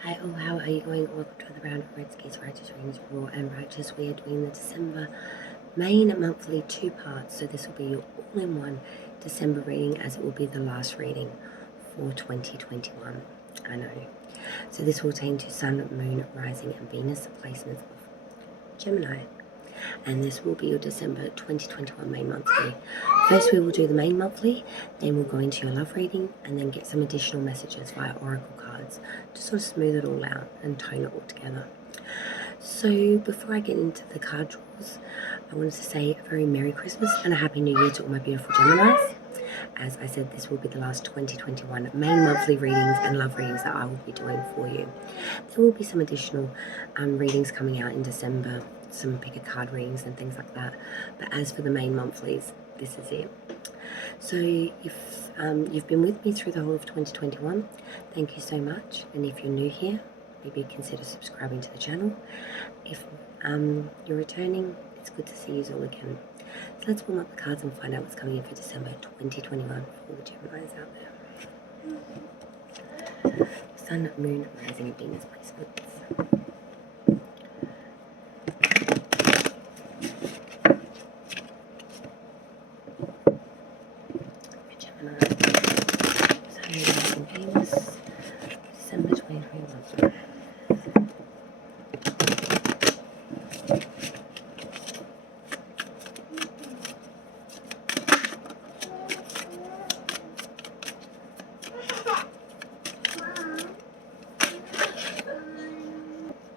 Hi all, how are you going? Welcome to the round of Red Skis Righteous Readings Raw and Righteous. We are doing the December main monthly two parts, so this will be your all-in-one December reading, as it will be the last reading for 2021. I know. So this will pertain to Sun, Moon, Rising and Venus placements of Gemini. And this will be your December 2021 main monthly. First we will do the main monthly, then we'll go into your love reading and then get some additional messages via oracle cards to sort of smooth it all out and tone it all together. So before I get into the card draws, I wanted to say a very Merry Christmas and a Happy New Year to all my beautiful Geminis. As I said, this will be the last 2021 main monthly readings and love readings that I will be doing for you. There will be some additional readings coming out in December, some pick a card readings and things like that. But as for the main monthlies, this is it. So if you've been with me through the whole of 2021, thank you so much. And if you're new here, maybe consider subscribing to the channel. If you're returning, it's good to see you all again. So let's warm up the cards and find out what's coming in for December 2021 for all the Geminis out there. Sun, Moon, Rising and Venus placements. For Gemini, Sun, Moon, Rising, Venus, December 2021.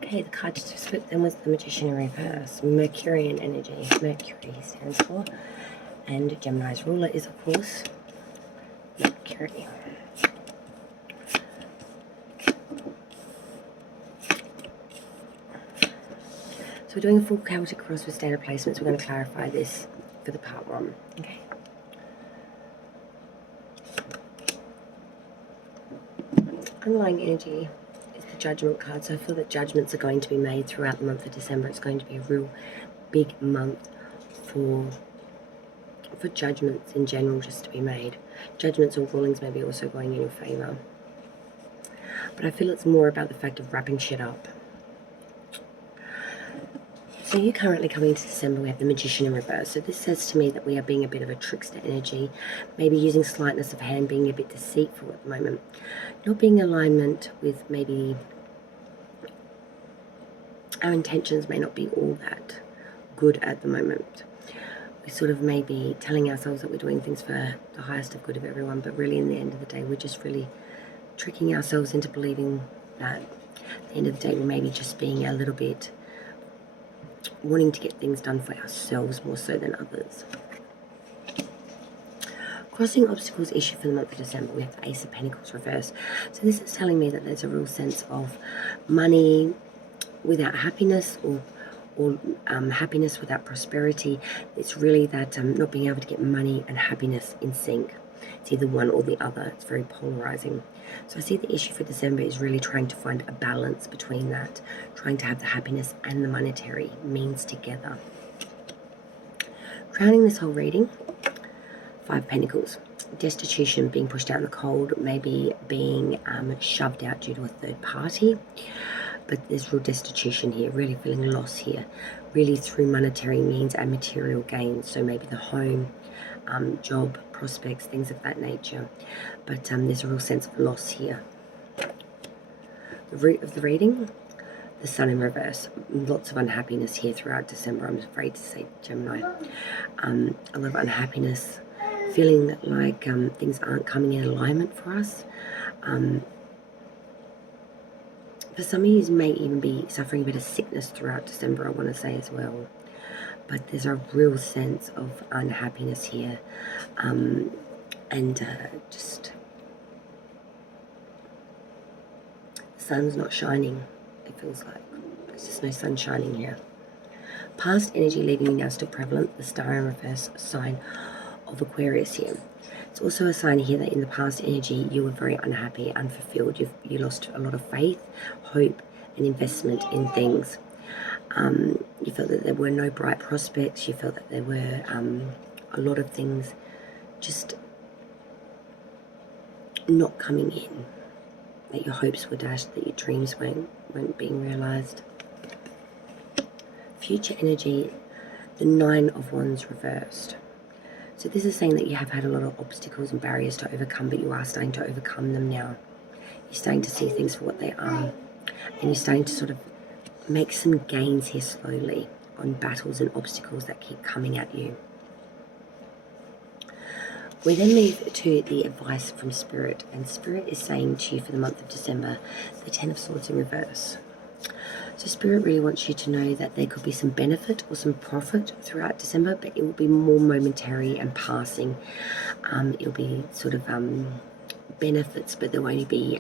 Okay, the card just flipped then was the Magician in reverse, Mercurian energy. Mercury stands for, and Gemini's ruler is, of course, Mercury. So we're doing a full Celtic cross with standard placements. We're going to clarify this for the part one. Okay. Underlying energy is the Judgment card, so I feel that judgments are going to be made throughout the month of December. It's going to be a real big month for judgments in general just to be made. Judgments or rulings may be also going in your favour. But I feel it's more about the fact of wrapping shit up. So you're currently coming into December, we have the Magician in reverse. So this says to me that we are being a bit of a trickster energy, maybe using slightness of hand, being a bit deceitful at the moment. Not being in alignment with maybe our intentions may not be all that good at the moment. We sort of may be telling ourselves that we're doing things for the highest of good of everyone, but really in the end of the day, we're just really tricking ourselves into believing that at the end of the day, we may be just being a little bit wanting to get things done for ourselves more so than others. Crossing obstacles issue for the month of December, we have the Ace of Pentacles reverse. So this is telling me that there's a real sense of money without happiness, or happiness without prosperity. It's really that not being able to get money and happiness in sync. It's either one or the other. It's very polarizing. So I see the issue for December is really trying to find a balance between that, trying to have the happiness and the monetary means together. Crowning this whole reading, Five Pentacles. Destitution, being pushed out in the cold, maybe being shoved out due to a third party. But there's real destitution here, really feeling loss here, really through monetary means and material gains. So maybe the home, job, prospects, things of that nature. But there's a real sense of loss here. The root of the reading, the Sun in reverse. Lots of unhappiness here throughout December, I'm afraid to say, Gemini. A lot of unhappiness, feeling like things aren't coming in alignment for us. For some of you may even be suffering a bit of sickness throughout December, I want to say as well. But there's a real sense of unhappiness here. Just the sun's not shining, it feels like. There's just no sun shining here. Past energy leaving you now still prevalent, the Star in reverse, sign of Aquarius here. It's also a sign here that in the past energy you were very unhappy, unfulfilled. You lost a lot of faith, hope and investment in things. You felt that there were no bright prospects. You felt that there were a lot of things just not coming in. that your hopes were dashed, that your dreams weren't being realised. Future energy, the 9 of Wands reversed. So this is saying that you have had a lot of obstacles and barriers to overcome, but you are starting to overcome them now. You're starting to see things for what they are. And you're starting to sort of make some gains here slowly on battles and obstacles that keep coming at you. We then move to the advice from Spirit. And Spirit is saying to you for the month of December, the 10 of Swords in reverse. So Spirit really wants you to know that there could be some benefit or some profit throughout December, but it will be more momentary and passing. It'll be sort of benefits, but they'll only be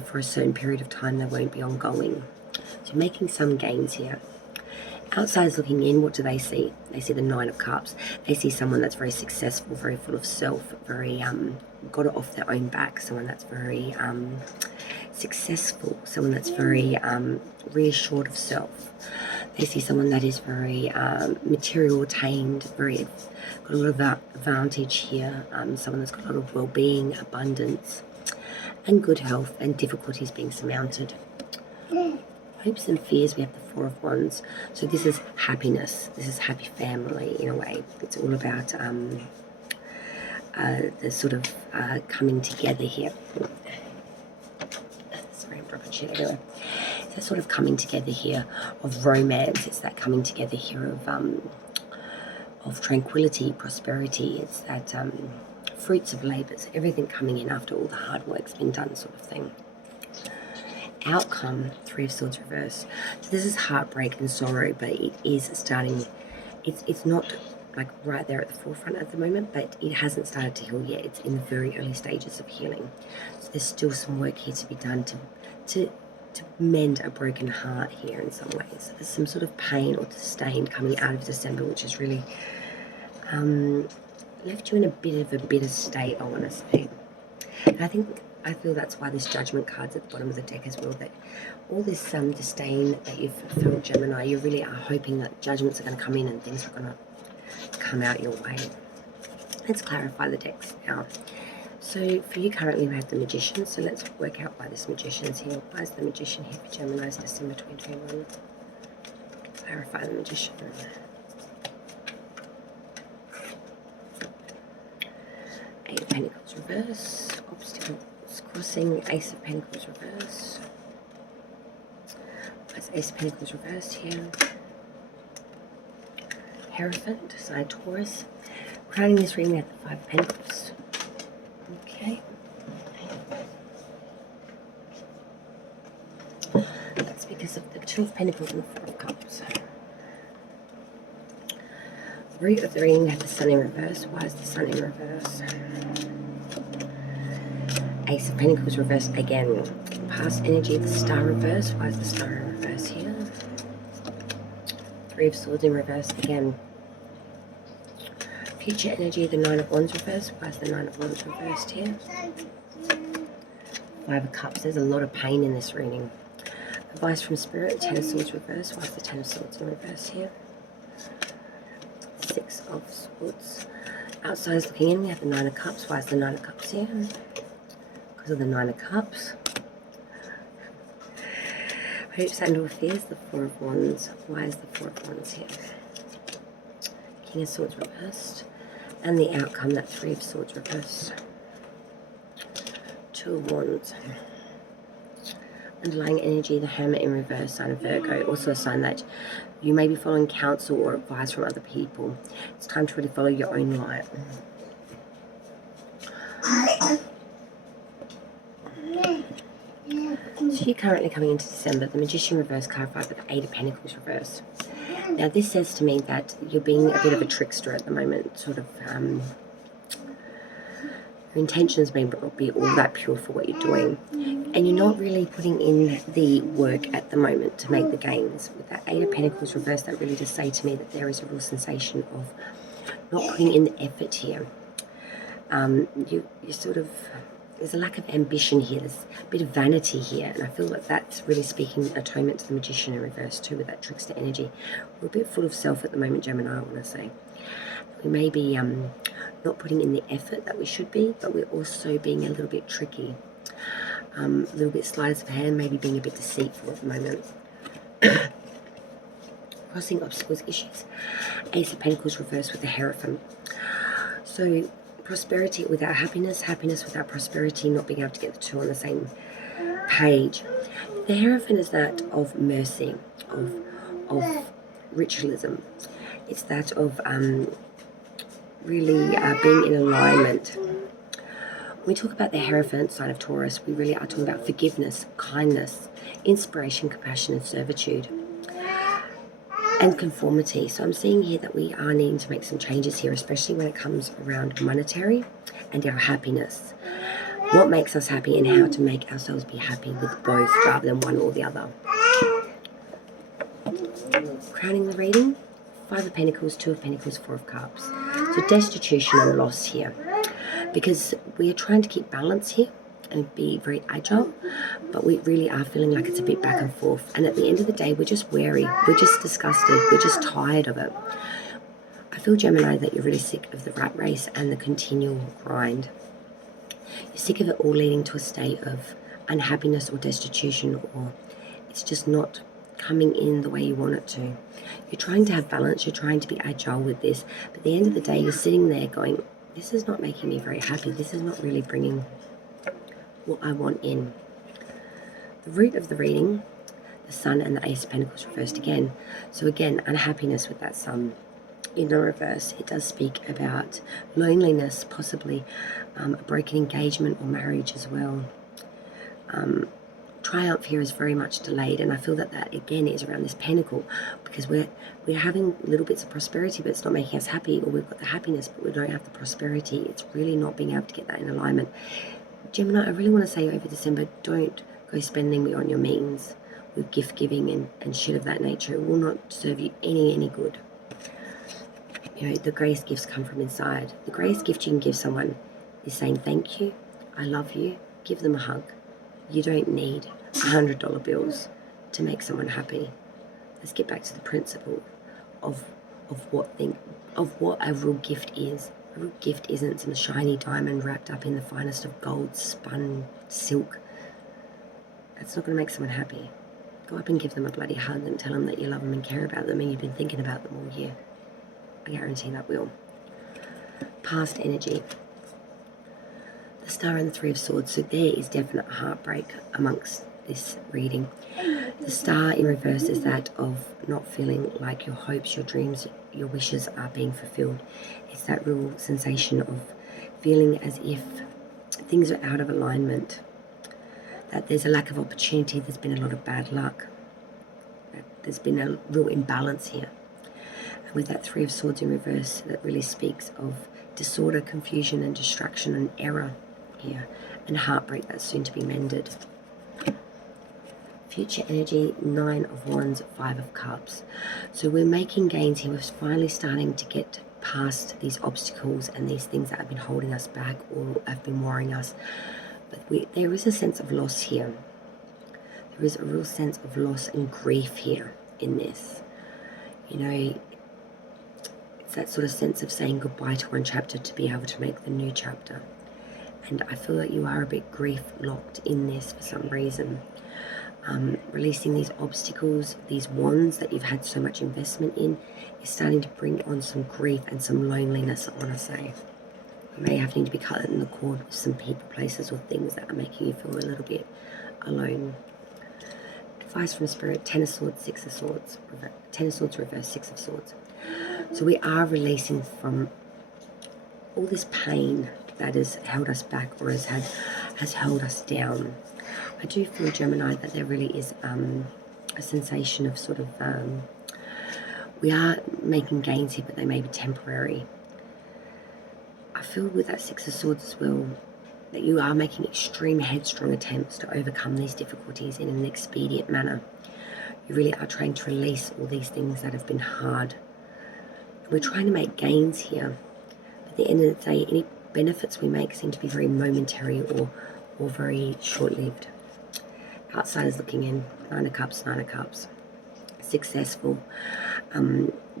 for a certain period of time. They won't be ongoing. So you're making some gains here. Outsiders looking in, what do they see? They see the 9 of Cups. They see someone that's very successful, very full of self, very got it off their own back, someone that's very successful, someone that's very reassured of self. They see someone that is very material attained, very got a lot of advantage here, someone that's got a lot of well-being, abundance, and good health, and difficulties being surmounted. Hopes and fears, we have the 4 of Wands. So this is happiness. This is happy family in a way. It's all about the sort of coming together here. Sorry, I'm dropping shit everywhere. It's that sort of coming together here of romance. It's that coming together here of tranquility, prosperity. It's that fruits of labours, everything coming in after all the hard work's been done, sort of thing. Outcome, 3 of Swords reverse. So this is heartbreak and sorrow, but it is starting. It's not like right there at the forefront at the moment, but it hasn't started to heal yet. It's in the very early stages of healing. So there's still some work here to be done to mend a broken heart here in some ways. There's some sort of pain or disdain coming out of December, which has really left you in a bit of a bitter state, I want to say. And I feel that's why this Judgment card's at the bottom of the deck as well, that all this disdain that you've felt, Gemini, you really are hoping that judgments are going to come in and things are going to come out your way. Let's clarify the decks now. So for you currently we have the Magician, so let's work out why this Magician's here. Why is the Magician here for Gemini's December 2021? Clarify the Magician. 8 of Pentacles reverse, obstacles crossing, Ace of Pentacles reverse. That's Ace of Pentacles reversed here. Hierophant, side Taurus. Crowning this reading at the 5 of Pentacles. Okay. That's because of the 2 of Pentacles and the 4 of Cups. Root of the reading had the Sun in reverse. Why is the Sun in reverse? Ace of Pentacles reversed again. Past energy, the Star reverse. Why is the Star in reverse here? 3 of Swords in reverse again. Future energy, the 9 of Wands reversed. Why is the 9 of Wands reversed here? 5 of Cups. There's a lot of pain in this reading. Advice from Spirit, 10 of Swords reversed. Why is the 10 of Swords in reverse here? 6 of Swords. Outsiders looking in, we have the 9 of Cups. Why is the 9 of Cups here? Because of the 9 of Cups. Hopes and or fears, the 4 of Wands. Why is the 4 of Wands here? King of Swords reversed. And the outcome, that 3 of Swords reversed. 2 of Wands. Underlying energy, the Hermit in reverse, sign of Virgo. Also a sign that you may be following counsel or advice from other people. It's time to really follow your own light. So you're currently coming into December. The Magician reverse clarified with the 8 of Pentacles reverse. Now this says to me that you're being a bit of a trickster at the moment. Sort of your intentions may not be all that pure for what you're doing. And you're not really putting in the work at the moment to make the gains. With that 8 of Pentacles reverse, that really does say to me that there is a real sensation of not putting in the effort here. You sort of, there's a lack of ambition here. There's a bit of vanity here. And I feel like that's really speaking atonement to the Magician in reverse too, with that trickster energy. We're a bit full of self at the moment, Gemini, I want to say. We may be not putting in the effort that we should be, but we're also being a little bit tricky. A little bit sleight of hand, maybe being a bit deceitful at the moment. Crossing obstacles, issues. Ace of Pentacles reversed with the Hierophant. So prosperity without happiness, happiness without prosperity, not being able to get the two on the same page. The Hierophant is that of mercy, of ritualism. It's that of really being in alignment. When we talk about the Hierophant sign of Taurus, we really are talking about forgiveness, kindness, inspiration, compassion, and servitude, and conformity. So I'm seeing here that we are needing to make some changes here, especially when it comes around monetary and our happiness. What makes us happy and how to make ourselves be happy with both rather than one or the other. Crowning the reading, 5 of Pentacles, 2 of Pentacles, 4 of Cups. So destitution and loss here, because we are trying to keep balance here and be very agile, but we really are feeling like it's a bit back and forth. And at the end of the day, we're just weary, we're just disgusted, we're just tired of it. I feel, Gemini, that you're really sick of the rat race and the continual grind. You're sick of it all leading to a state of unhappiness or destitution, or it's just not coming in the way you want it to. You're trying to have balance, you're trying to be agile with this, but at the end of the day, you're sitting there going, this is not making me very happy, this is not really bringing what I want in. The root of the reading, the Sun and the Ace of Pentacles reversed again. So again, unhappiness with that Sun. In the reverse, it does speak about loneliness, possibly a broken engagement or marriage as well. Triumph here is very much delayed, and I feel that that again is around this pentacle, because we're having little bits of prosperity, but it's not making us happy, or we've got the happiness but we don't have the prosperity. It's really not being able to get that in alignment. Gemini, I really want to say over December, don't go spending beyond your means with gift giving and shit of that nature. It will not serve you any good. You know, the greatest gifts come from inside. The greatest gift you can give someone is saying thank you, I love you, give them a hug. You don't need $100 bills to make someone happy. Let's get back to the principle of what a real gift is. A real gift isn't some shiny diamond wrapped up in the finest of gold spun silk. That's not going to make someone happy. Go up and give them a bloody hug and tell them that you love them and care about them and you've been thinking about them all year. I guarantee that will. Past energy. The Star and the Three of Swords. So there is definite heartbreak amongst this reading. The Star in reverse is that of not feeling like your hopes, your dreams, your wishes are being fulfilled. It's that real sensation of feeling as if things are out of alignment, that there's a lack of opportunity, there's been a lot of bad luck, that there's been a real imbalance here. And with that Three of Swords in reverse, that really speaks of disorder, confusion and distraction and error here, and heartbreak that's soon to be mended. Future energy, 9 of Wands, 5 of Cups. So we're making gains here. We're finally starting to get past these obstacles and these things that have been holding us back or have been worrying us. But there is a sense of loss here. There is a real sense of loss and grief here in this. You know, it's that sort of sense of saying goodbye to one chapter to be able to make the new chapter. And I feel that you are a bit grief locked in this for some reason. Releasing these obstacles, these wands that you've had so much investment in, is starting to bring on some grief and some loneliness, I want to say. You may have need to be cutting the cord with some people, places or things that are making you feel a little bit alone. Advice from Spirit, 10 of Swords, 6 of Swords, 10 of Swords reverse, 6 of Swords. So we are releasing from all this pain that has held us back or has held us down. I do feel, Gemini, that there really is a sensation of sort of, we are making gains here, but they may be temporary. I feel with that 6 of Swords as well, that you are making extreme headstrong attempts to overcome these difficulties in an expedient manner. You really are trying to release all these things that have been hard. We're trying to make gains here. At the end of the day, any benefits we make seem to be very momentary or very short-lived. Outsiders looking in, 9 of Cups, 9 of Cups. Successful,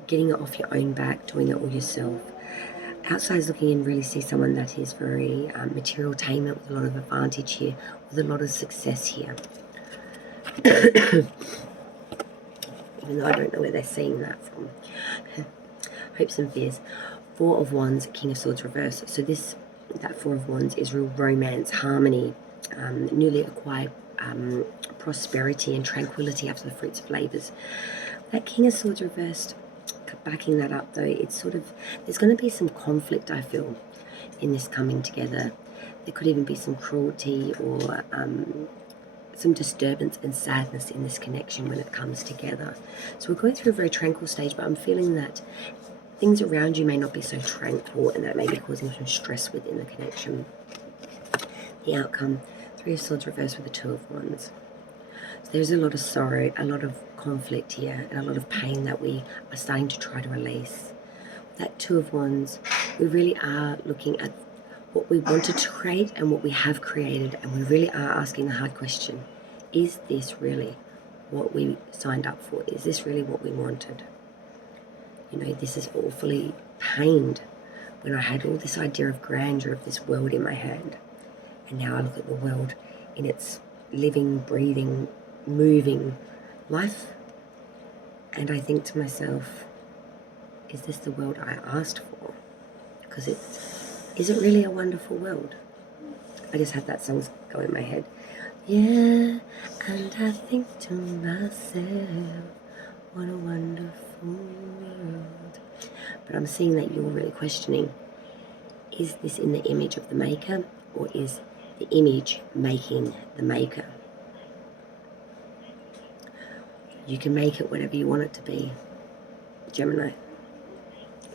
getting it off your own back, doing it all yourself. Outsiders looking in really see someone that is very material attainment, with a lot of advantage here, with a lot of success here. Even though I don't know where they're seeing that from. Hopes and fears. Four of Wands, King of Swords reverse. So that Four of Wands is real romance, harmony, newly acquired prosperity and tranquility after the fruits of labours. That King of Swords reversed, backing that up though, it's sort of, there's going to be some conflict, I feel, in this coming together. There could even be some cruelty or some disturbance and sadness in this connection when it comes together. So we're going through a very tranquil stage, but I'm feeling that things around you may not be so tranquil, and that may be causing some stress within the connection. The outcome, Three of Swords reversed with the Two of Wands. So there's a lot of sorrow, a lot of conflict here, and a lot of pain that we are starting to try to release. That Two of Wands, we really are looking at what we wanted to create and what we have created, and we really are asking the hard question: is this really what we signed up for? Is this really what we wanted? You know, this is awfully pained when I had all this idea of grandeur of this world in my hand, and now I look at the world in its living, breathing, moving life, and I think to myself, is this the world I asked for? Because is it really a wonderful world? I just had that song go in my head. Yeah, and I think to myself, what a wonderful world. But I'm seeing that you're really questioning, is this in the image of the maker, or is the image making the maker? You can make it whatever you want it to be, Gemini.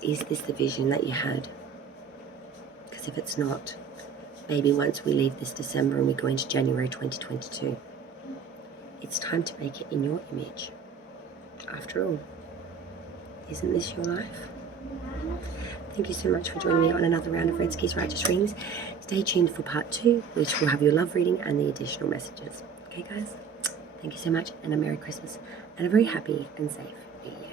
Is this the vision that you had? Because if it's not, maybe once we leave this December and we go into January 2022, it's time to make it in your image. After all, isn't this your life? Thank you so much for joining me on another round of Red Skis Righteous Readings. Stay tuned for part 2, which will have your love reading and the additional messages. Okay, guys? Thank you so much, and a Merry Christmas and a very happy and safe New Year.